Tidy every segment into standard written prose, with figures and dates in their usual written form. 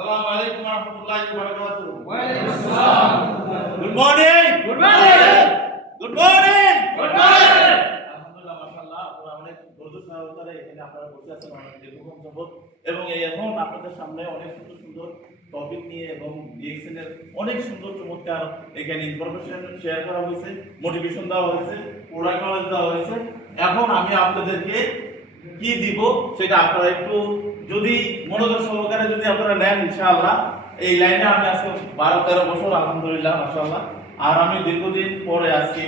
Assalamu alaikum warahmatullahi wabarakatuh. Waalaikumsalam. Good morning. Good morning. Good morning. Good morning. আলহামদুলিল্লাহ মাশাআল্লাহ আপনারা অনেক ধৈর্য সহকারে এখানে আপনারা বসে আছেন অনেক দীর্ঘক্ষণ যাবত এবং এখন আপনাদের সামনে অনেক সুন্দর সুন্দর টপিক নিয়ে এবং ডিএক্সএন এর অনেক সুন্দর চমৎকার এখানে ইনফরমেশন শেয়ার করা হয়েছে, মোটিভেশন দেওয়া হয়েছে, প্রোডাক্ট নলেজ দেওয়া হয়েছে। এখন আমি আপনাদেরকে কি দিব সেটা আপনারা একটু যদি মনোযোগ সহকারে যদি আপনারা নেন ইনশাআল্লাহ এই লাইনে আমি আজকে 12-13 বছর আলহামদুলিল্লাহ মাশাআল্লাহ। আর আমি দীর্ঘদিন পরে আজকে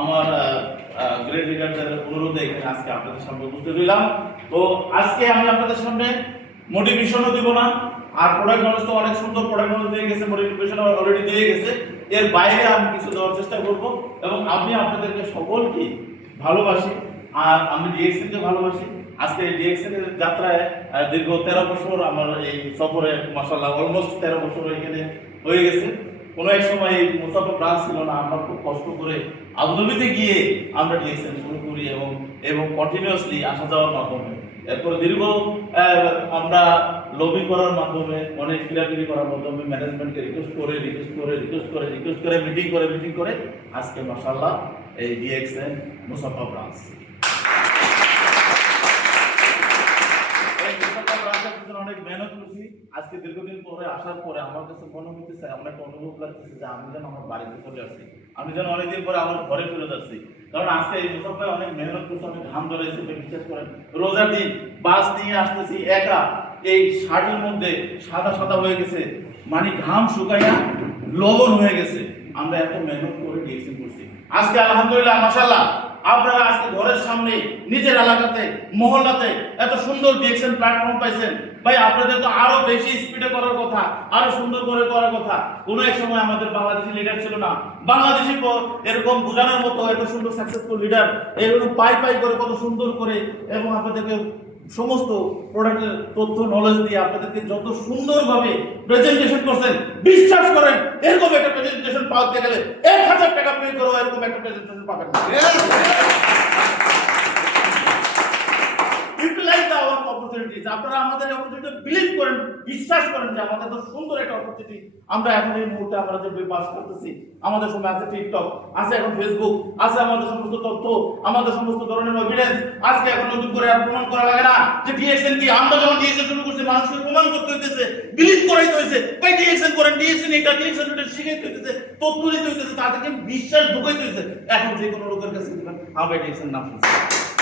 আমার গ্রেট লিডারদের অনুরোধে এখানে আজকে আপনাদের সামনে উপস্থিত হইলাম। তো আজকে আমি আপনাদের সামনে মোটিভেশনও দিব না, আর প্রোডাক্ট নলেজ তো অনেক সুন্দর প্রোডাক্ট নলেজ দিয়ে গেছে, মোটিভেশন অলরেডি দিয়ে গেছে। এর বাইরে আমি কিছু দেওয়ার চেষ্টা করব এবং আমি আপনাদেরকে সকলকে ভালোবাসি আর আমি ডিএক্সএন কে ভালোবাসি। আজকে ডিএক্সএন এর যাত্রায় দীর্ঘ 13 বছর আমার এই সফরে মাশাআল্লাহ অলমোস্ট 13 বছর এখানে হয়ে গেছে। কোনো এক সময় এই মুসাফা ব্রাঞ্চ ছিল না, আমরা খুব কষ্ট করে আবুধাবিতে গিয়ে আমরা ডিএক্সএন শুরু করি এবং কন্টিনিউয়াসলি আসা যাওয়ার মাধ্যমে এরপর দীর্ঘ আমরা লবি করার মাধ্যমে অনেক ক্রিয়াকরি করার মাধ্যমে ম্যানেজমেন্টকে রিকোয়েস্ট করে মিটিং করে আজকে মাশাআল্লাহ এই ডিএক্সএন মুসাফা ব্রাঞ্চ অনেক মেহনত করছি। আজকে দীর্ঘদিন পরে আসার পরে আমার কাছে মনে হইতেছে, আমার একটা অনুভব লাগতেছে যে আমি যেন আমার বাড়িতে চলে আসছি, আমি যেন অনেকদিন পরে আমার ঘরে ফিরে যাচ্ছি। কারণ আজকে এই মুসাফায় অনেক মেহনত করছি, অনেক ঘাম ধরেছি। বিশ্বাস করেন রোজার দিন বাস নিয়ে আসতেছি একা, এই শার্টের মধ্যে সাদা সাদা হয়ে গেছে, মানে ঘাম শুকাইয়া লবণ হয়ে গেছে। আমরা এত মেহনত করে ডিএক্সএন করছি। আজকে আলহামদুলিল্লাহ মাশাআল্লাহ আপনারা আজকে ঘরের সামনে নিজের এলাকাতে মহল্লাতে এত সুন্দর ডিএক্সএন প্ল্যাটফর্ম পাইছেন। ভাই আপনাদের তো আরো বেশি স্পিডে করার কথা, আরো সুন্দর করে করার কথা। কোনো এক সময় আমাদের বাংলাদেশি লিডার ছিল না, বাংলাদেশি এরকম বোঝানোর মতো এত সুন্দর সাকসেসফুল লিডার এরকম পাই করে কত সুন্দর করে এবং আপনাদেরকে সমস্ত প্রোডাক্টের তথ্য নলেজ দিয়ে আপনাদেরকে যত সুন্দরভাবে প্রেজেন্টেশন করছেন, বিশ্বাস করেন এরকম একটা প্রেজেন্টেশন পাওয়াতে গেলে 1000 টাকা পে করো এরকম একটা প্রেজেন্টেশন পাবেন না। ইউটিলাইজ আওয়ার অপরচুনিটিজ, আপনারা আমাদের অপরচুনিটি বিলিভ করেন, বিশ্বাস করেন যে আমাদের তো সুন্দর একটা অপরচুনিটি। আমরা এখন এই মুহূর্তে আমরা যে বাস করতেছি, আমাদের সময় আছে টিকটক, আছে এখন ফেসবুক, আছে আমাদের সমস্ত তথ্য, আমাদের সমস্ত ধরনের এভিডেন্স। আজকে এখন নতুন করে আর প্রমাণ করা লাগে না যে ডিএক্সএন কি। আমরা যখন ডিএক্সএন শুরু করছি মানুষকে প্রমাণ করতে হইতেছে, বিলিভ করাইতে হইতেছে, ভাই ডিএক্সএন করেন, ডিএক্সএন এটা ডিএক্সএন এটা শিখাইতে হইতেছে, তথ্য দিতে হইতেছে, তাদেরকে বিশ্বাস ঢুকাইতে হইতেছে। এখন যে কোনো লোকের কাছে দিবেন হবে ডিএক্সএন নাম শুনছে,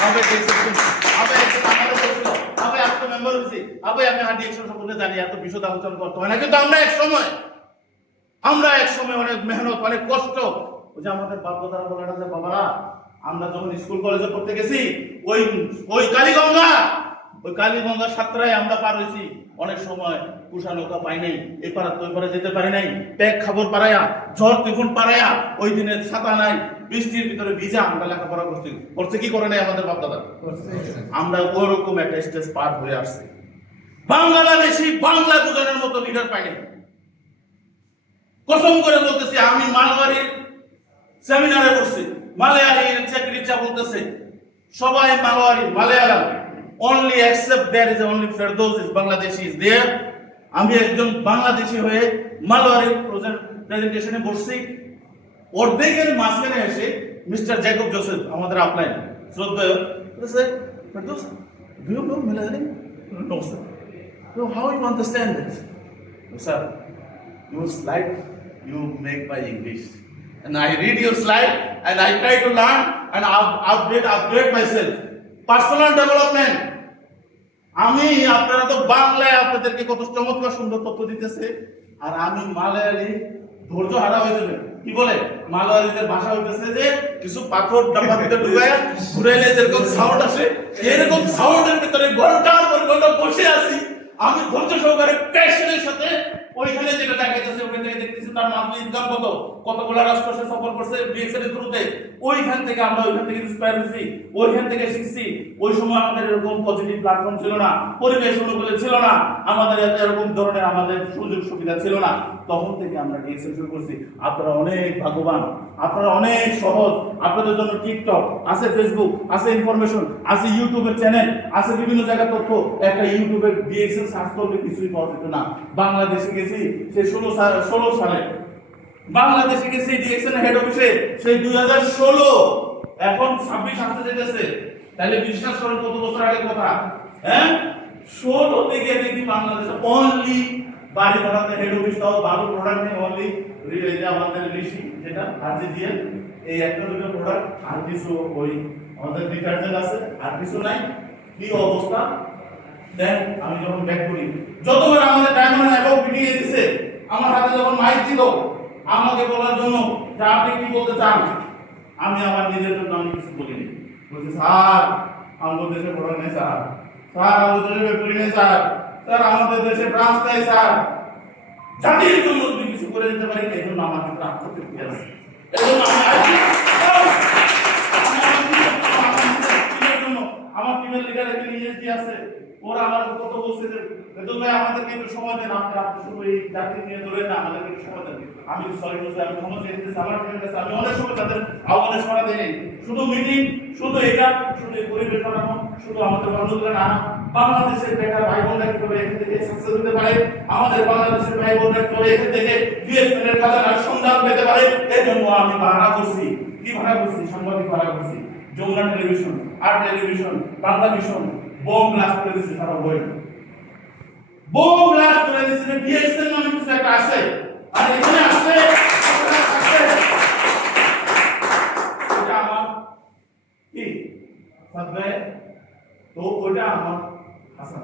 হবে ডিএক্সএন শুনছে, হবে আমাদের বলছিল, হবে আমি তো মেম্বার হইছি, হবে আমি ডিএক্সএন সম্পর্কে জানি, এত বিশদ আলোচনা করতে হয় না। কিন্তু আমরা এক সময় অনেক মেহনত অনেক কষ্ট, ওই যে আমাদের বাপদাদারা বলে না যে বাবারা আমরা যখন স্কুল কলেজে পড়তে গেছি ওই কালীগঙ্গা সাতটায় আমরা পার হয়েছি। অনেক সময় কুষা নৌকা পাই নাই, এপারা তো এপারে যেতে পারি নাই, প্যাক খাবার পারাইয়া ঝড় তুফান পারাইয়া ওই দিনে ছাতা নাই, বৃষ্টির ভিতরে ভিজা আমরা লেখাপড়া করছে কি করে নাই আমাদের বাপদাদা। আমরা ওরকম একটা স্টেজ পার হয়ে আসছি। বাংলাদেশি বাংলা বোঝানোর মতো লিডার পাই নাই। কসম করে বলতেছি, আমি মালবাড়ির সেমিনারে বসছি, মালয়ালির চাকরিচা বলতেছে সবাই Malayalam, only except there is only Firdaus is Bangladeshi is there. আমি একজন বাংলাদেশি হয়ে মালয়ালির প্রেজেন্টেশনে বসছি, অর্ধেকের মাঝখানে এসে মিস্টার জ্যাকব জোসেফ আমাদের আপলাইন শ্রদ্ধেয় বলতেছে, Firdaus, do you know Malayali? No sir. So how you understand this? No sir, your slide you make by English, and I read your slide and I try to learn and upgrade myself. Personal development. আমি আপনারা তো বাংলায় আপনাদেরকে কত চমৎকার সুন্দর তথ্য দিতেছে, আর আমি মালয়ালি ধৈর্য হারা হয়ে যাবে। কি বলে মালয়ালিদের ভাষা হইতেছে যে কিছু পাথর ডাব্বার ভিতরে ঢুকায়া ঘুরাইলে যেরকম সাউন্ড আসে, এরকম সাউন্ডের ভিতরে ঘন্টার পর ঘন্টা বসে আছি আমি ধৈর্য সহকারে প্যাশনের সাথে। ওইখানে যেটা দেখাইতেছে ওখান থেকে দেখতেছি তার মান্থলি ইনকাম কতগুলো রাষ্ট্র সে সফর করছে ডিএক্সএন এর থ্রুতে। ওইখান থেকে ইন্সপায়ার হয়েছি, ওইখান থেকে শিখছি। ওই সময় আমাদের এরকম পজিটিভ প্ল্যাটফর্ম ছিল না, পরিবেশ অনুকূলে ছিল না, আমাদের এরকম ধরনের আমাদের সুযোগ সুবিধা ছিল না। তখন থেকে আমরা ডিএক্সএন শুরু করছি। আপনারা অনেক ভাগ্যবান, আপনারা অনেক সহজ। আপনাদের জন্য টিকটক আছে, ফেসবুক আছে, ইনফরমেশন আছে, ইউটিউবের চ্যানেল আছে, বিভিন্ন জায়গার তথ্য। একটা ইউটিউবের ডিএক্সএন সার্চ করলে কিছুই পাওয়া যেত না। বাংলাদেশে গেছি সে 16 সালে, বাংলাদেশে গেছি ডিএক্সএন হেড অফিসে সেই 2016, এখন 26 আসতে যেতেছে। তাহলে বিশ্বাস করেন কত বছর আগের কথা। হ্যাঁ, 16 থেকে দেখি বাংলাদেশে অনলি বাড়ি ভাড়াতে হেড অফিস, তাও ভালো প্রোডাক্ট নেই, অনলি আমাদের ঋষি যেটা আরজিজিএল, এই একটা দুটো প্রোডাক্ট, আর কিছু ওই আমাদের ডিটারজেন্ট আছে, আর কিছু নাই। কি অবস্থা দেন। আমি যখন ব্যাক করি, যতবার আমাদের ডায়মন্ড এবং ভিডিও দিছে, আমার হাতে যখন মাইক দিল আমাকে বলার জন্য যে আপনি কি বলতে চান, আমি আমার নিজের জন্য আমি কিছু বলিনি। বলছি স্যার আমাদের দেশে প্রোডাক্ট নেই স্যার, স্যার আমাদের দেশে ফ্যাক্টরি নেই স্যার, স্যার আমাদের দেশে ব্রাঞ্চ নেই স্যার, জাতির জন্য যদি কিছু করে দিতে পারি এই জন্য আমার কাছে আত্মতৃপ্তি আছে। এই জন্য আমার টিমের লিডার একটা নিজে আছে, ওরা আমার কত বলছে যে বেদল ভাই আমাদেরকে একটু সময় দেন, আপনি শুধু এই জাতি নিয়ে ধরে না, আমাদেরকে একটু সময় দেন। আমি সরি বলছি, আমি ক্ষমা চেয়ে নিতেছি আমার টিমের কাছে। আমি অনেক সময় তাদের আহ্বানের সাড়া দিই, শুধু মিটিং, শুধু এটা, শুধু এই পরিবেশ বানানো, শুধু আমাদের বন্ধুদের আনা, বাংলাদেশের বেকার ভাই বোনরা কিভাবে এখান থেকে সাকসেস হতে পারে, আমাদের বাংলাদেশের ভাই বোনরা কিভাবে এখান থেকে ডিএসএন এর খাজানার সন্ধান পেতে পারে, এই জন্য আমি ভাড়া করছি। কি ভাড়া করছি? সাংবাদিক ভাড়া করছি। যমুনা টেলিভিশন, আর television, Bangla vision bomb blast করে দিচ্ছে, তারা বই বোম ব্লাস্ট করে দিচ্ছে। ডিএসএন নামে কিছু একটা আছে, আর এখানে আছে এটা আমার কি সাথে, তো ওটা আমার আশা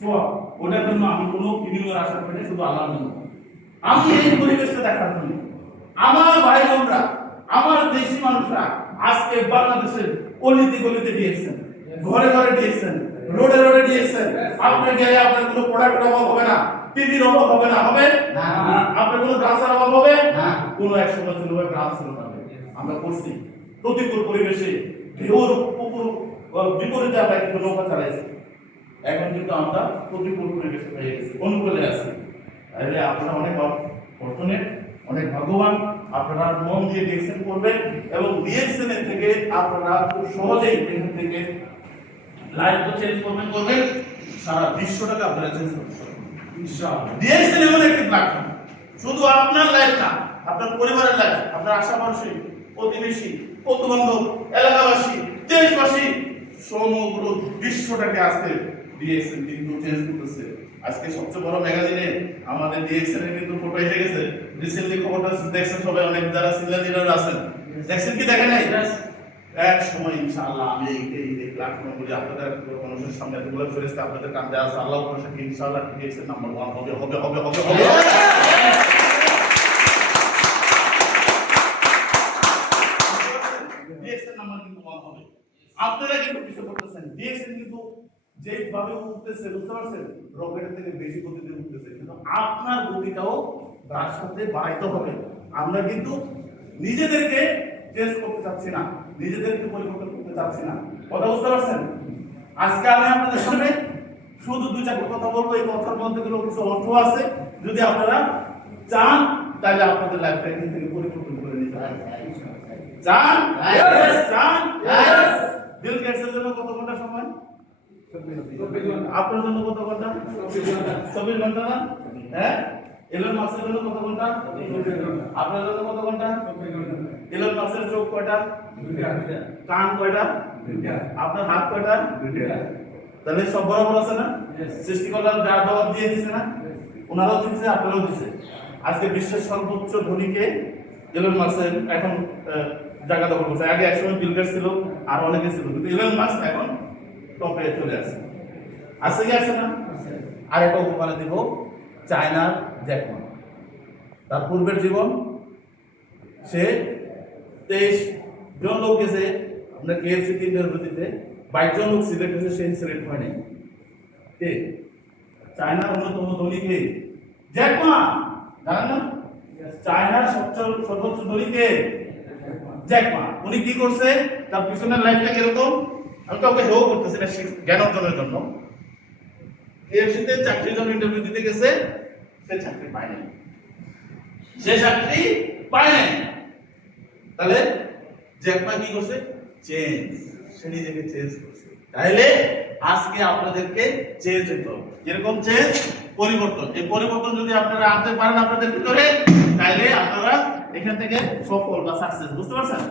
সোয়া, ওটার জন্য আমি কোনো বিনিময়ের আশা করি না, শুধু আল্লাহর জন্য। আমি এই পরিবেশটা দেখার জন্য আমার ভাই বোনরা, আমার দেশি মানুষরা আজকে বাংলাদেশের অলিতে গলিতে দিয়েছেন, ঘরে ঘরে দিয়েছেন, রোডে রোডে দিয়েছেন। আপনি গেলে আপনার কোনো প্রোডাক্টের অভাব হবে না, টিভির অভাব হবে না, হবে না, আপনার কোনো ব্রাঞ্চের অভাব হবে না। কোনো এক সময় ছিল ব্রাঞ্চ ছিল না, আমরা করছি প্রতিকূল পরিবেশে ঢেউর উপর বিপরীতে আমরা কিন্তু নৌকা চালাইছি। এখন কিন্তু আমরা প্রতিকূল পরিবেশে পেয়ে গেছি, অনুকূলে আছি। তাহলে আপনারা অনেক ফরচুনেট, অনেক ভাগ্যবান। আপনারা মন দিয়ে ডিএক্সএন করবেন এবং ডিএক্সএন এর থেকে আপনারা খুব সহজেই এখান থেকে লাইফ তো চেঞ্জ করবেন, সারা বিশ্বটাকে আপনারা চেঞ্জ করতে পারবেন ইনশাআল্লাহ। ডিএক্সএন এমন একটি প্ল্যাটফর্ম, শুধু আপনার লাইফ না, আপনার পরিবারের লাইফ, আপনার আশাপাশী, প্রতিবেশী, বন্ধু-বান্ধব, এলাকাবাসী, দেশবাসী, সমগ্র বিশ্বটাকে আজকে ডিএক্সএন কিন্তু চেঞ্জ করতেছে। আজকে সবচেয়ে বড় ম্যাগাজিনে আমাদের ডিএক্সএন এর কিন্তু ফটো এসে গেছে। রিসেন্টলি খবরটা দেখছেন সবাই, অনেক যারা সিনিয়র লিডার আছেন, দেখছেন কি দেখেন নাই? এক সময় ইনশাআল্লাহ আমি এই প্ল্যাটফর্মগুলি আপনাদের মানুষের সামনে এতগুলো ফেরেশতা আপনাদের কাছে আছে, আল্লাহ ভরসা কি ইনশাআল্লাহ ডিএক্সএন নাম্বার 1 হবে হবে হবে হবে হবে। ডিএক্সএন নাম্বার কিন্তু 1 হবে। আপনারা কিন্তু কিছু করতেছেন, ডিএক্সএন কিন্তু যেভাবে উঠতেছে, বুঝতে পারছেন, রকেটের থেকে বেশি গতিতে উঠতেছে, কিন্তু আপনার গতিটাও তার সাথে বাড়াইতে হবে। আমরা কিন্তু নিজেদেরকে চেঞ্জ করতে চাচ্ছি না, নিজেদেরকে পরিবর্তন করতে চাচ্ছি না, কথা বুঝতে পারছেন? আজকে আমি আপনাদের সামনে শুধু 2-4 কথা বলবো, এই কথার মধ্যে কোনো কিছু অর্থ আছে। যদি আপনারা চান তাহলে আপনাদের লাইফটা এখান থেকে পরিবর্তন করে নিতে পারেন। চান? চান? বিল গেটসের জন্য কত ঘন্টা সময়? আপনার জন্য কত ঘন্টা? 24 ঘন্টা না? হ্যাঁ, এলন মাস্কের জন্য কত ঘন্টা? আপনার জন্য কত ঘন্টা? এলন মাস্কের চোখ কয়টা? কান কয়টা? আপনার হাত কয়টা? তাহলে সব বরাবর আছে না? সৃষ্টিকর্তা যার জবাব দিয়ে দিছে না, ওনারাও দিচ্ছে, আপনারাও দিচ্ছে। আজকে বিশ্বের সর্বোচ্চ ধনীকে এলন মাস্ক এখন জায়গা দখল করছে। আগে একসময় বিল গেটস ছিল, আর অনেকে ছিল, কিন্তু এলন মাস্ক এখন টপে চলে আসে। আসছে কি আসে না? আর একটা উপমানে দিব, চায়নার জ্যাক মা। তার পূর্বের জীবন, সে 23 জন লোক গেছে আপনার কেএফসি ইন্টারভিউতে, 22 জন লোক সিলেক্ট হয়েছে, সে সিলেক্ট হয়নি। কে? চায়নার অন্যতম ধনী কে? জ্যাক মা, জানেন না? চায়নার সর্বোচ্চ ধনী কে? Jack Ma. উনি কি করছে? তার পিছনের লাইফটা কিরকম? আমি কাউকে হেও করতেছি না, জ্ঞান অর্জনের জন্য। কেএফসিতে চাকরির জন্য ইন্টারভিউ দিতে গেছে, সে চাকরি পায় নাই, সে চাকরি পায় নাই। তাহলে জ্যাক মা কি করছে? চেঞ্জ, সে নিজেকে চেঞ্জ করছে। তাহলে আজকে আপনাদেরকে চেঞ্জ হতে হবে। যেরকম চেঞ্জ, পরিবর্তন। এই পরিবর্তন যদি আপনারা আনতে পারেন আপনাদের ভিতরে, তাহলে আপনারা এখান থেকে সফল বা সাকসেস, বুঝতে পারছেন?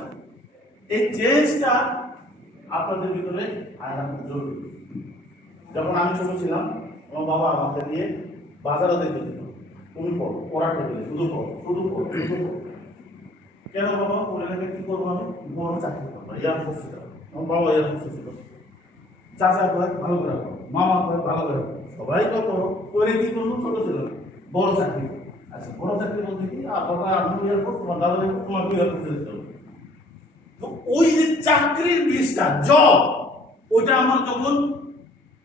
এই চেঞ্জটা আপনাদের ভিতরে আনা জরুরি। যখন আমি ছোট ছিলাম, আমার বাবা আমাকে নিয়ে বাজারে দেখতে দিত, তুমি পড়ো, পড়াটা দিলে শুধু পড়ো, শুধু পড়ো, শুধু পড়ো। কেন বাবা? পড়ে রেখে কি করবো? আমি বড় চাকরি করবো, এয়ারফোর্স ছিল। আমার বাবা এয়ারফোর্সে ছিল। চাচা কয় ভালো করে পড়ো, মামা কয় ভালো করে পড়ো, সবাই তো পড়ো। করে কি করবো? ছোট ছিল, বড় চাকরি। আচ্ছা, বড় চাকরি বলতে কি? বাবা আমি এয়ারফোর্স, তোমার দাদা এয়ারফোর্স, তোমার এয়ারফোর্সে যেতে হবে। তো ওই যে চাকরির বীজটা, জব, ওইটা আমার যখন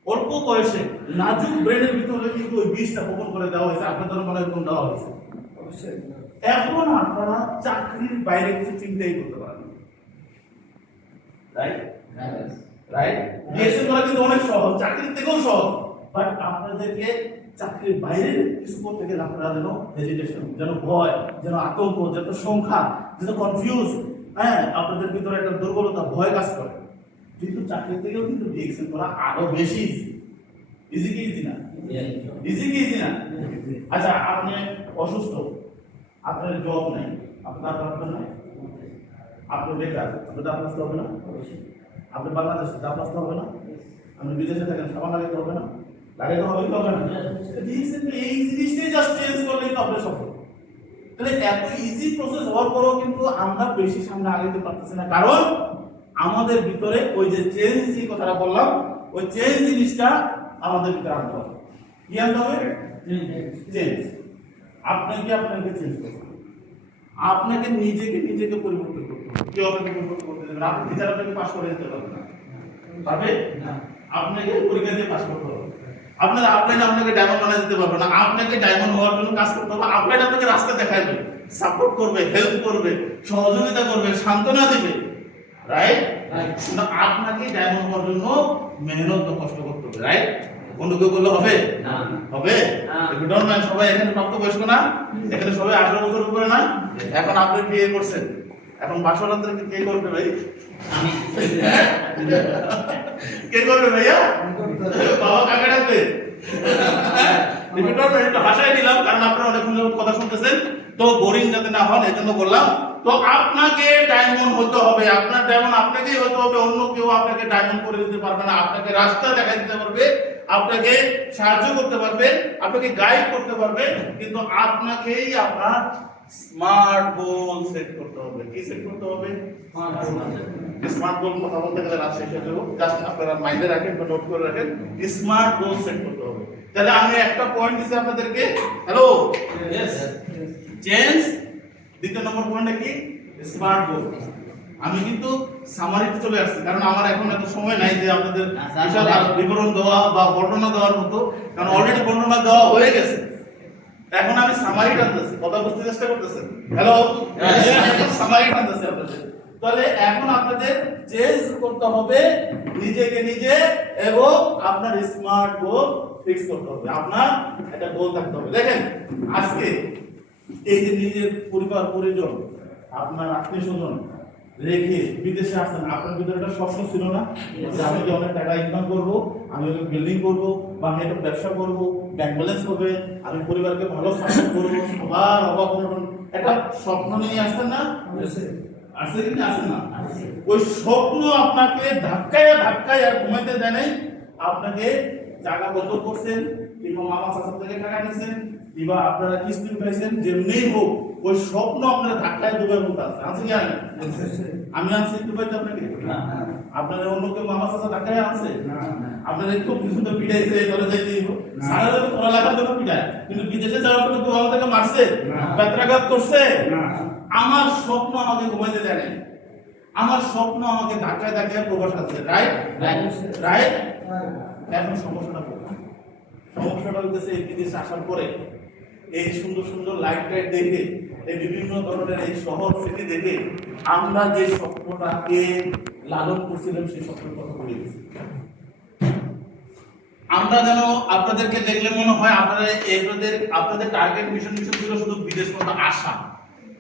অল্প বয়সে নাজুক ব্রেনের ভিতরে কিন্তু ওই বীজটা বপন করে দেওয়া হয়েছে। আপনাদের মনে হয় কোন দেওয়া হয়েছে? এখন আপনারা চাকরির বাইরে কিছু চিন্তাই করতে পারেন, রাইট? রাইট? বিএসএ করা কিন্তু অনেক সহজ, চাকরির থেকেও সহজ। বাট আপনাদেরকে চাকরির বাইরে কিছু করতে গেলে আপনারা যেন হেজিটেশন, যেন ভয়, যেন আতঙ্ক, যেন সংখ্যা, যেন কনফিউজ, হ্যাঁ, আপনাদের ভিতরে একটা দুর্বলতা, ভয় কাজ করে। কিন্তু চাকরি থেকেও কিন্তু বিএসএ করা আরো বেশি ইজি। ইজি কি ইজি না? ইজি কি ইজি না? আচ্ছা, আপনি অসুস্থ, আপনার জব নেই, আপনার ডাক্তার নাই, আপনি বেকার, আপনার দাম আসতে হবে না? আপনি বাংলাদেশে দাম আসতে হবে না? আপনি বিদেশে থাকেন, সাবান লাগাতে হবে না? লাগাতে হবে কি হবে না? এই জিনিসটাই জাস্ট চেঞ্জ করলেই তো আপনি সফল। তাহলে এত ইজি প্রসেস হওয়ার পরেও কিন্তু আমরা বেশি সামনে আগাইতে পারতেছি না, কারণ আমাদের ভিতরে ওই যে চেঞ্জ যে কথাটা বললাম, ওই চেঞ্জ জিনিসটা আমাদের ভিতরে আনতে হবে। কি আনতে হবে? চেঞ্জ। আপনাকে চেঞ্জ করতে হবে, আপনাকে নিজেকে পরিবর্তন করতে হবে। কেউ আপনাকে পরিবর্তন করতে দেবে না। আপনি টিচার আপনাকে পাস করে দিতে পারবেন না, পারবে না? আপনাকে পরীক্ষা দিয়ে পাস করতে হবে। আপনার আপলাইন আপনাকে ডায়মন্ড বানিয়ে দিতে পারবে না। আপনাকে ডায়মন্ড হওয়ার জন্য কাজ করতে হবে। আপলাইন আপনাকে রাস্তা দেখায় দেবে, সাপোর্ট করবে, হেল্প করবে, সহযোগিতা করবে, সান্ত্বনা দিবে, রাইট? কিন্তু আপনাকে ডায়মন্ড হওয়ার জন্য মেহনত ও কষ্ট করতে হবে, রাইট? অন্য কেউ করলে হবে না? হবে? একটু ডন ম্যান, সবাই এখানে প্রাপ্তবয়স্ক না? এখানে সবাই 18 বছর উপরে না? এখন আপনি বিয়ে করছেন, এখন বাসরাত্রে কে করবে ভাই? আমি। কে করবে ভাইয়া? বাবা কাকে ডাকবে? একটু হাসাই দিলাম, কারণ আপনারা অনেকক্ষণ যাবত কথা শুনতেছেন, তো বোরিং যাতে না হন এই জন্য বললাম। তো আপনাকে ডায়মন্ড হতে হবে, আপনার ডায়মন্ড আপনাকেই হতে হবে। অন্য কেউ আপনাকে ডায়মন্ড করে দিতে পারবে না। আপনাকে রাস্তা দেখা দিতে পারবে, আপনাকে সাহায্য করতে পারবে, আপনাকে গাইড করতে পারবে, কিন্তু আপনাকেই আপনার স্মার্ট গোল সেট করতে হবে। কি সেট করতে হবে? স্মার্ট গোল কথা বলতে গেলে রাত শেষ হয়ে যাবো, জাস্ট আপনারা মাইন্ডে রাখেন বা নোট করে রাখেন, স্মার্ট গোল সেট করতে হবে। তাহলে আমি একটা পয়েন্ট দিচ্ছি আপনাদেরকে, হ্যালো, চেঞ্জ। দ্বিতীয় নম্বর পয়েন্টটা কি? স্মার্ট গোল। আমি কিন্তু সামারিতে চলে আসছি, কারণ আমার এখন এত সময় নাই যে আপনাদের বিশাল বিবরণ দেওয়া বা বর্ণনা দেওয়ার মতো, কারণ অলরেডি বর্ণনা দেওয়া হয়ে গেছে। এখন আমি সামারি টানতেছি, কথা বুঝতে চেষ্টা করতেছেন? হ্যালো, সামারি টানতেছি আপনাদের। তাহলে এখন আপনাদের চেঞ্জ করতে হবে নিজেকে নিজে, এবং আপনার স্মার্ট গোল ফিক্স করতে হবে। আপনার একটা গোল থাকতে হবে। দেখেন, আজকে এই যে নিজের পরিবার পরিজন, আপনার আত্মীয় স্বজন রেখে বিদেশে আসেন, আপনার ভিতরে একটা স্বপ্ন ছিল না যে আমি অনেক টাকা ইনকাম করবো, আমি বিল্ডিং করবো, বা আমি একটা ব্যবসা করবো, ব্যাংক ব্যালেন্স হবে, আমি পরিবারকে ভালো সাপোর্ট করবো, সবার অভাব পূরণ, একটা স্বপ্ন নিয়ে আসেন না? আসছে কি না? আসে না? ওই স্বপ্ন আপনাকে ধাক্কায় আর ঘুমাইতে দেয় নাই। আপনাকে জায়গা বদল করছেন, কিংবা মামা চাচা থেকে টাকা নিয়েছেন, কিংবা আপনারা কিস্তি উঠাইছেন, যেমনি হোক ওই স্বপ্ন আপনার ধাক্কায় ডুবে বলতে আছে। আছে কি? আমি আনছি ডুবাইতে আপনাকে? আপনাদের অন্য কেউ মামা চাচা ধাক্কায় আনছে? আপনাদের খুব সুন্দর পিটাইছে, ধরে যাইতে সারা যাবে পড়ালেখার জন্য পিটায়, কিন্তু বিদেশে যাওয়ার জন্য কেউ আমাদেরকে মারছে, ব্যত্রাঘাত করছে? আমার স্বপ্ন আমাকে ঘুমাইতে দেয় নাই। আমার স্বপ্ন আমাকে ধাক্কায় প্রবাস আছে, রাইট? রাইট? এখন সমস্যাটা কোথায়? সমস্যাটা হইতেছে এই বিদেশে আসার পরে এই সুন্দর সুন্দর লাইট দেখে, এই বিভিন্ন ধরনের এই শহর সিটি দেখে আমরা যে স্বপ্নটাকে লালন করছিলাম সেই স্বপ্নের কথা ভুলে গেছি। আমরা যেন আপনাদেরকে দেখলে মনে হয় আপনাদের টার্গেট মিশন ছিল শুধু বিদেশ মতো আসা।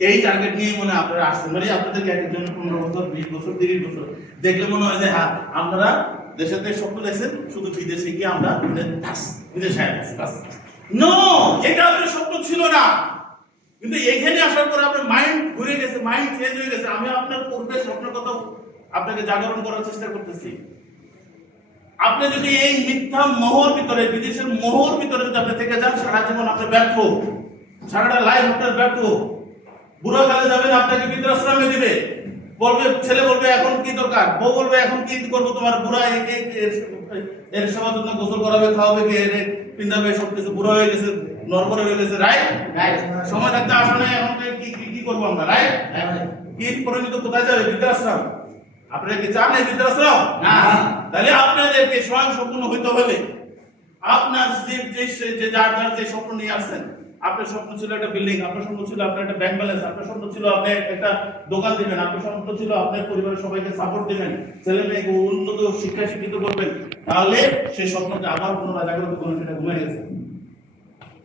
এই টার্গেট নিয়ে মনে আপনারা আসছেন, মানে আপনাদেরকে একজন 15 বছর, 20 বছর, 30 বছর দেখলে মনে হয় যে হ্যাঁ আমরা দেশেতে স্বপ্ন দেখছেন শুধু বিদেশে গিয়ে আমরা বিদেশে নো, এটা আপনার স্বপ্ন ছিল না। কিন্তু এখানে আসার পর আপনার মাইন্ড ঘুরে গেছে, মাইন্ড চেঞ্জ হয়ে গেছে। আমি আপনার পূর্বে স্বপ্নের কথা আপনাকে জাগরণ করার চেষ্টা করতেছি। আপনি যদি এই মিথ্যা মোহর ভিতরে, বিদেশের মোহর ভিতরে যদি আপনি থেকে যান, সারা জীবন আপনি ব্যর্থ, সারাটা লাইফ আপনার ব্যর্থ। বুড়া কালে যাবেন, আপনাকে বৃদ্ধাশ্রমে দিবে, বলবে, ছেলে বলবে এখন কি দরকার, বউ বলবে এখন কি করবো তোমার, বুড়া এর সেবার জন্য গোসল করাবে, খাওয়াবে, কে পিন্দাবে, সবকিছু বুড়া হয়ে গেছে, নরবরে হয়ে গেছে, রাইট? সময় থাকতে আসা নাই, এখন কি করবো আমরা, রাইট? কি পরিণত কোথায় যাবে? বৃদ্ধাশ্রম। আপনারা কি চান এই বৃদ্ধাশ্রম? না। তাহলে আপনাদেরকে স্বয়ং সম্পূর্ণ হইতে হলে আপনার যে যার যে স্বপ্ন নিয়ে আসছেন, আপনার স্বপ্ন ছিল একটা বিল্ডিং, আপনার স্বপ্ন ছিল আপনার একটা ব্যাংক ব্যালেন্স, আপনার স্বপ্ন ছিল আপনি একটা দোকান দিবেন, আপনার স্বপ্ন ছিল আপনার পরিবারের সবাইকে সাপোর্ট দিবেন, ছেলে মেয়েকে উন্নত শিক্ষা শিক্ষিত করবেন, তাহলে সেই স্বপ্নটা আবার পুনরায় জাগ্রত করুন। সেটা ঘুমিয়ে গেছে,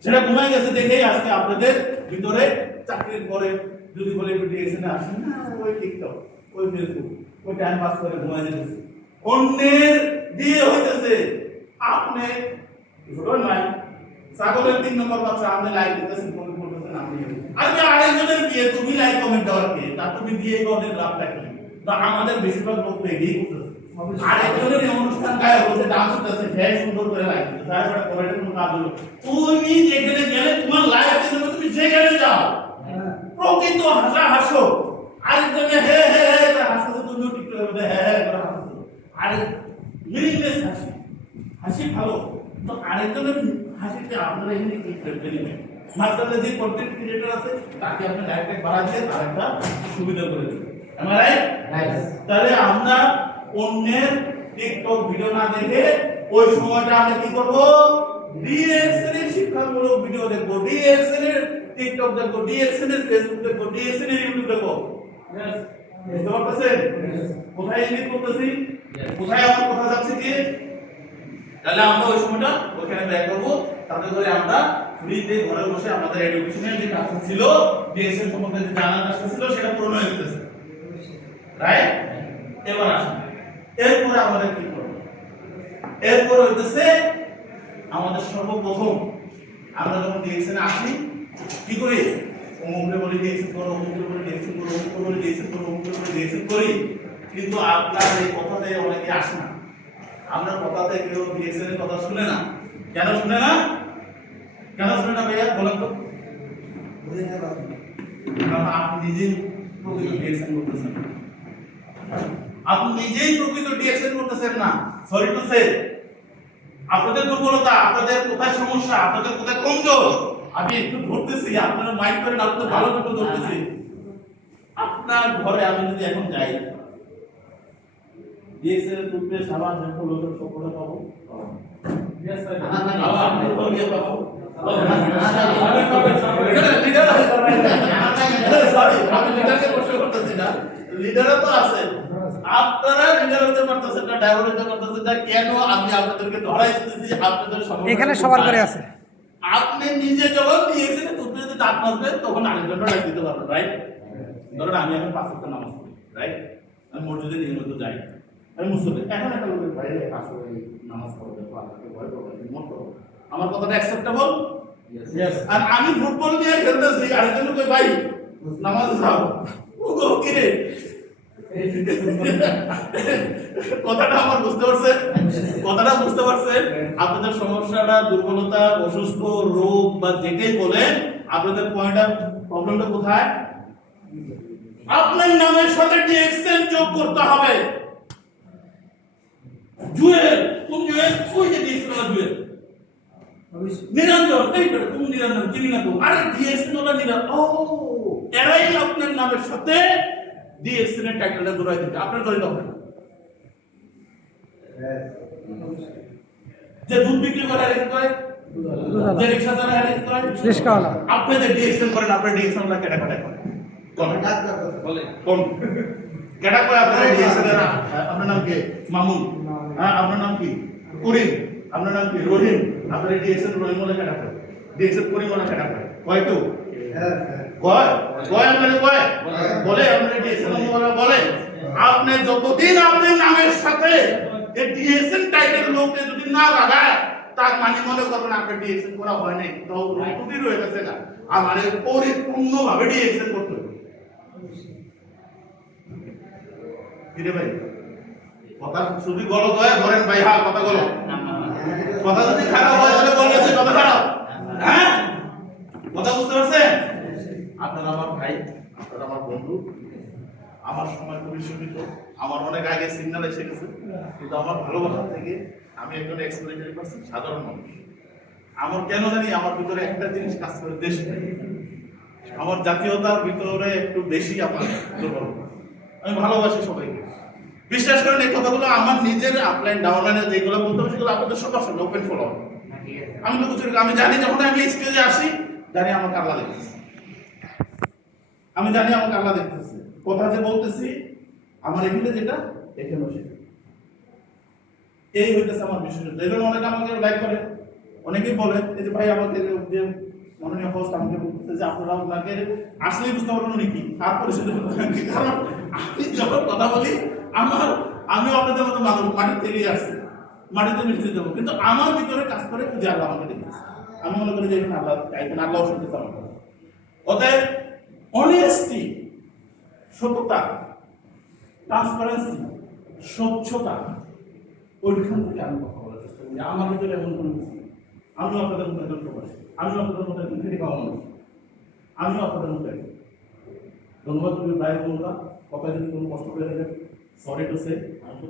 সেটা ঘুমিয়ে গেছে দেখেই আজকে আপনাদের ভিতরে চাকরির পরে যদি বলে এখানে আসেন না, ওই টিকটক, ওই ফেসবুক, ওই টাইম পাস করে ঘুমিয়ে যেতেছে, অন্যের দিয়ে হইতেছে। আপনি নয় ছাগলের 3 নম্বর বাচ্চা আপনি লাইক দিতেছেন, কমেন্ট করতেছেন, আপনি আরে আরেকজনের বিয়ে তুমি লাইক কমেন্ট দেওয়ার কে, তা তুমি দিয়ে গডের লাভটা কি? তো আমাদের বেশিরভাগ লোক তো এগিয়ে করতেছে, আরেকজনের অনুষ্ঠান গায়ে বসে ডান্স করতেছে, হ্যাঁ সুন্দর করে লাইক দিতে, তারপরে কমেন্টের কোনো কাজ হলো। তুমি যেখানে গেলে তোমার লাইফ জন্য তুমি সেখানে যাও, প্রকৃত হাসা হাসো, আরেকজনে হে হে হে হাসতেছে, তুমিও টিকটকের মধ্যে হে হে করে হাসতেছো, আরে মিনিংলেস হাসি, হাসি ভালো, তো আরেকজনের হাসিতে আপনারা এখানে কি করতে নেবেন? মাঝখানে যে কন্টেন্ট ক্রিয়েটর আছে তাকে আপনি ডাইরেক্ট বাড়াচ্ছেন, আরেকটা সুবিধা করে দেবেন, am I right? তাহলে আমরা অন্যের টিকটক ভিডিও না দেখে ওই সময়টা আমরা কি করব? ডিএক্সএন এর শিক্ষামূলক ভিডিও দেখব, ডিএক্সএন এর টিকটক দেখব, ডিএক্সএন এর ফেসবুক দেখব, ডিএক্সএন এর ইউটিউব দেখব। বুঝতে পারছেন কোথায় ইঙ্গিত করতেছি, কোথায় আমার কথা যাচ্ছে কি? তাহলে আমরা ওই সময়টা ওখানে ব্যয় করবো, তাতে করে আমরা ফ্রিতে ঘরে বসে আমাদের এডুকেশনের যে কাজটা ছিল, ডিএসএন সম্পর্কে যে জানার কাজটা ছিল, সেটা পূরণ হয়ে যেতেছে, রাইট? এবার আসুন, এরপরে আমাদের কি করব? এরপর হইতেছে আমাদের সর্বপ্রথম আমরা যখন ডিএসএন আসি কি করি? অমুকরে বলি ডিএসএন করো, অমুকরে বলি ডিএসএন করো, অমুকরে বলি ডিএসএন করো, অমুকরে বলি ডিএসএন করি, কিন্তু আপনার এই কথাতে অনেকে আসে না। আমরা কথাতে কেউ ডিএক্সএন এর কথা শুনে না। কেন শুনে না? কেন শুনে না ভাইয়া বলেন তো? কারণ আপনি নিজেই প্রকৃত ডিএক্সএন করতেছেন, আপনি নিজেই প্রকৃত ডিএক্সএন করতেছেন না। সরি টু সে, আপনাদের দুর্বলতা, আপনাদের কোথায় সমস্যা, আপনাদের কোথায় কমজোর আমি একটু ধরতেছি, আপনারা মাইন্ড করেন, আপনাদের ভালো মতো ধরতেছি। আপনার ঘরে আমি যদি এখন যাই, ডিএক্সএন এর টুথপেস্ট, সাবান, শ্যাম্পু, লোশন সব করে পাবো? Yes sir. আবার আপনি বলিয়ে পাবো? সরি, আমি লিডারকে প্রশ্ন করতেছি না, লিডারও তো আছে, আপনারা লিডার হতে পারতেছেন না, ড্রাইভার হতে পারতেছেন না, কেন আমি আপনাদেরকে ধরাই দিতেছি? আপনাদের সমস্যা এখানে সবার করে আছে। আপনি নিজে যখন ডিএক্সএন এর টুথপেস্টে দাঁত মাজবেন তখন আরেকজনটা ডাক দিতে পারবেন, রাইট? ধরুন আমি এখন 5 ওয়াক্ত নামাজ পড়ি, রাইট? আমি মসজিদে নিয়মিত যাই, আমি মুসলিম, এখন একটা লোকের বাইরে আসলে নামাজ পড়তে আল্লাহকে ভয় করবে, মত আমার কথাটা অ্যাকসেপ্টেবল? यस। আর আমি ফুটবল নিয়ে খেলতেছি, আরেকজন কই ভাই নামাজ যাও, ও গো কি রে, কথাটা আমার বুঝতে পারছেন? কথাটা বুঝতে পারছেন? আপনাদের সমস্যাটা, দুর্বলতা, অসুস্থ, রোগ বা যেটাই বলেন, আপনাদের পয়েন্টটা, প্রবলেমটা কোথায়? আপনার নামের সাথে ডিএক্সএন যোগ করতে হবে। জুয়েল, তুমি জুয়েল, ওই যে ডিএক্সএন ওলা জুয়েল, নিরঞ্জন, এই তো তুমি নিরঞ্জন, চিনি না তো, আরে ডিএক্সএন ওলা নিরঞ্জন, ও এরাই আপনার নামের সাথে ডিএক্সএন এর টাইটেলটা জড়াই দিতে, আপনার জড়িত হবে না। যে দুধ বিক্রি করে আর কি করে, যে রিকশা চালায় আর কি করে, রিকশাওয়ালা। আপনি যে ডিএক্সএন করেন, আপনার ডিএক্সএন ওলা কেটা কেটা করে বলে কোন কেটা করে আপনার ডিএক্সএন এর? আপনার নাম কি? মামুন। হ্যাঁ, আপনার নাম কি? করিম। আপনার নাম কি? রহিম। আপনার ডিএক্সএন রহিম বলে কেটা করে, ডিএক্সএন করিম বলে কেটা করে, কয় কেউ কয় কয় আপনার কয় বলে, আপনার ডিএক্সএন বলে বলে। আপনি যতদিন আপনার নামের সাথে এই ডিএসএন টাইপের লোককে যদি না লাগায় তার মানে মনে করবেন আপনি ডিএসএন করা হয় নাই, তো ত্রুটি রয়ে গেছে না, আমার পরিপূর্ণভাবে ডিএসএন করতে হবে। কিরে ভাই কথা শুধু গলত হয় ধরেন ভাই, হ্যাঁ কথা বলো, কথা যদি খারাপ হয় তাহলে বলতেছে কথা খারাপ, হ্যাঁ কথা বুঝতে পারছেন? আপনারা আমার ভাই, আপনারা আমার বন্ধু, আমার সময় খুবই সীমিত, আমার অনেক আগে সিগন্যাল এসে গেছে, কিন্তু আমার ভালোবাসা থেকে আমি একজন এক্সপেরিমেন্টাল পারসন, সাধারণ মানুষ। আমার কেন জানি আমার ভিতরে একটা জিনিস কাজ করে, দেশপ্রেম। আমার জাতীয়তার ভিতরে একটু বেশি আমার দুর্বলতা। আমি ভালোবাসি সবাইকে। বিশ্বাস করেন এই কথাগুলো আমার নিজের আপলাইন ডাউনলাইনে যেগুলো বলতে হবে সেগুলো আপনাদের সবার সঙ্গে ওপেন ফলো। আমি তো কিছু আমি জানি যখন আমি স্টেজে আসি জানি আমাকে আল্লাহ দেখতেছে, আমি জানি আমাকে আল্লাহ দেখতেছে। কথা যে বলতেছি আমার এখানে যেটা এখানেও সেটা, এই হইতেছে আমার বিশেষত্ব। এই জন্য অনেকে আমাকে লাইক করে, অনেকেই বলে এই যে ভাই আমাকে যে মাননীয় হোস্ট আমাকে বলতেছে যে আপনারা ওনাকে আসলেই বুঝতে পারবেন উনি কি, আর পরিষদে কারণ আমি যখন কথা বলি আমি আপনাদের মতো মানুষ, মাটির থেকেই আসছি, মাটিতে মিশতে দেবো, কিন্তু আমার ভিতরে কাজ করে যে আল্লাহ আমাকে দেখতেছে। আমি মনে করি যে এখানে আল্লাহ শুনতেছে আমার কথা। অতএব অনেস্টি, সততা, ট্রান্সপারেন্সি, স্বচ্ছতা, ওইখান থেকে আমি কথা বলার চেষ্টা করি। আমার ভিতরে এমন কোনো কিছু নেই। আমিও আপনাদের মতো একজন প্রবাসী, আমিও আপনাদের মতো একজন খেটে খাওয়া মানুষ, আমিও আপনাদের মতো একজন। ধন্যবাদ তুমি ভাই বন্ধুরা, কথা যদি কোনো কষ্ট করে থাকেন সরি টু সে।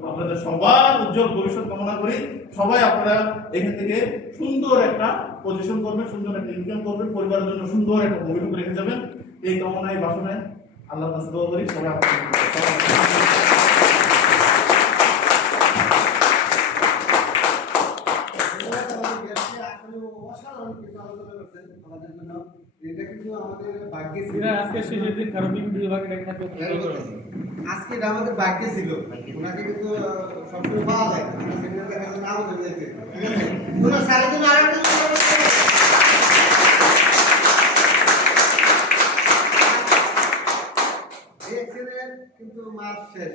আপনাদের সবার উজ্জ্বল ভবিষ্যৎ কামনা করি। সবাই আপনারা এখান থেকে সুন্দর একটা পজিশন করবেন, সুন্দর একটা ইনকাম করবেন, পরিবারের জন্য সুন্দর একটা ভবিষ্যৎ রেখে যাবেন, এই কামনায় বাসনায় আল্লাহর কাছে দোয়া করি। সবাই আজকে শেষের দিন কারণ বিভাগ আজকে এটা আমাদের ভাগ্যে ছিল, ওনাকে কিন্তু সবসময় পাওয়া যায় না, সেখানে এখন নাও হয়ে যাচ্ছে। ঠিক আছে, তোমরা সারাদিন আরেকটা কিন্তু মাস শেষ।